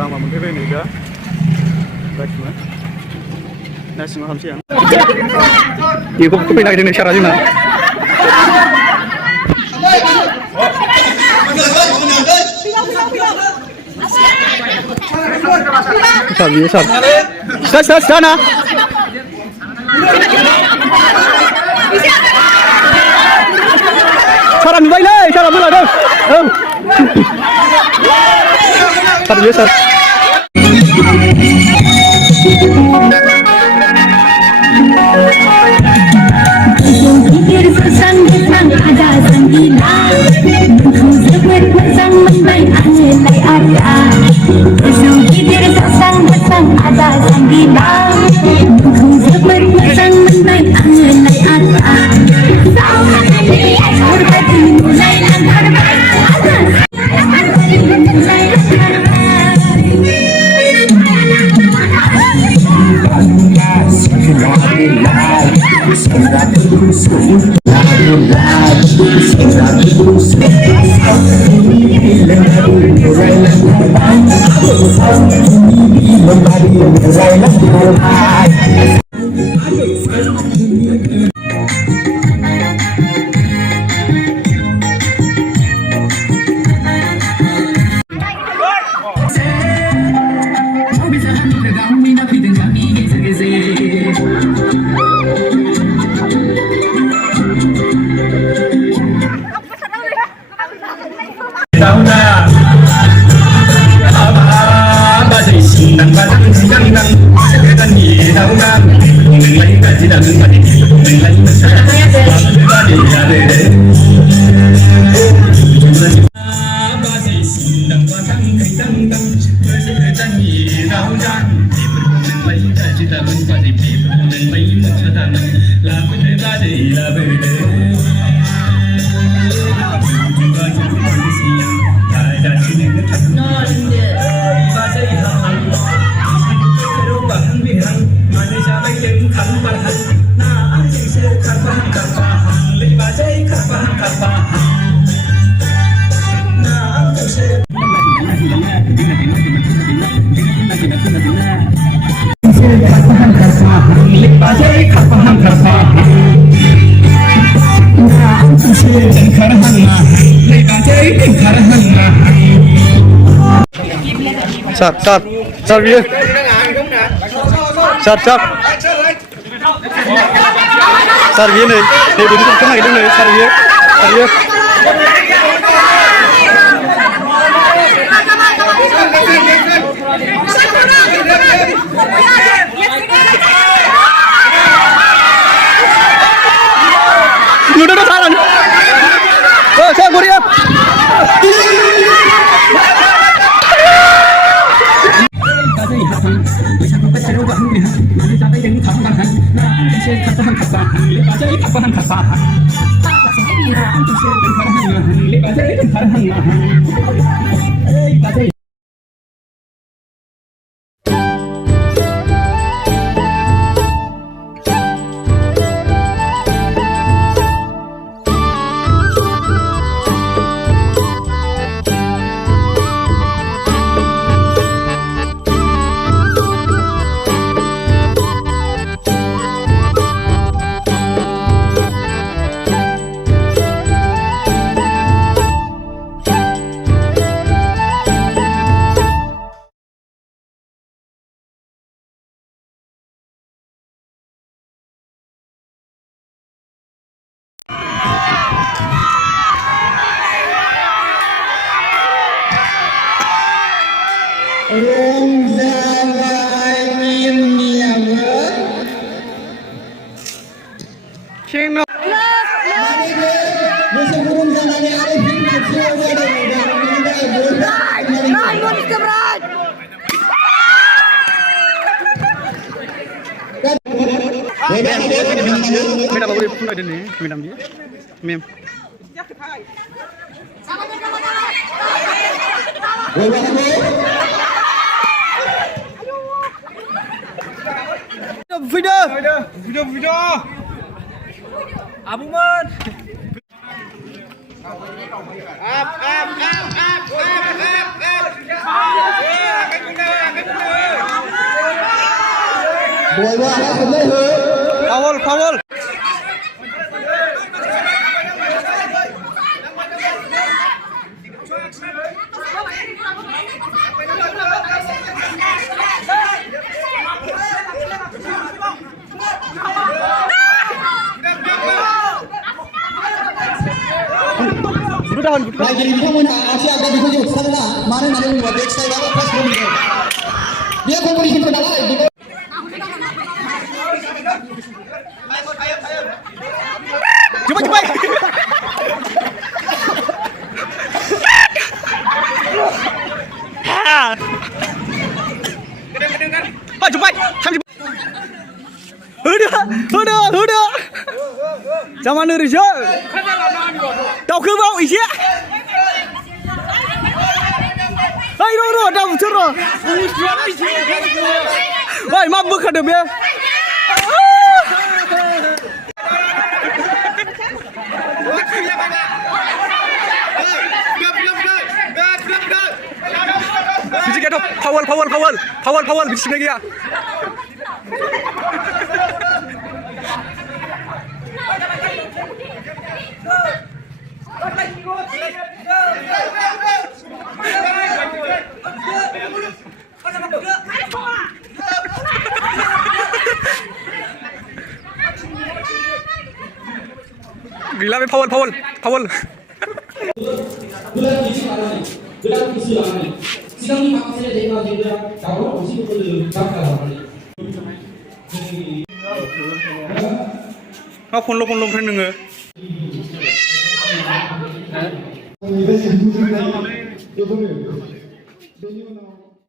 bang mà một cái bên này nữa baik semua nah semua hamsi yang iya kok pindah ke Indonesia aja nah sabi sana salam bay lên salam bay đâu sabi biasa Sar vía sar vía này để đứng trong này đứng này sar vía udah salah saya guriap Minam boleh pun ada ni, minam dia, mem. Video. Abu Man. Up. bồi qua hãy cùng lên hướng 파울 파울. Lagi bitamuna Asia ada ditunjuk sana mana namanya buat backside apa pas begitu dia kompetisi pedala itu cepat cepat hứa chào anh được chưa tao cứ vào ý chứ đây rồi đâu chưa rồi vậy mà bước được biết Bisa gitu, power, bisa lagi ya. Gila be power. 시간이 바뀌어야 되니까 제가 나보고 오신 분들 잠깐 아 폰로 했는 거. 이번에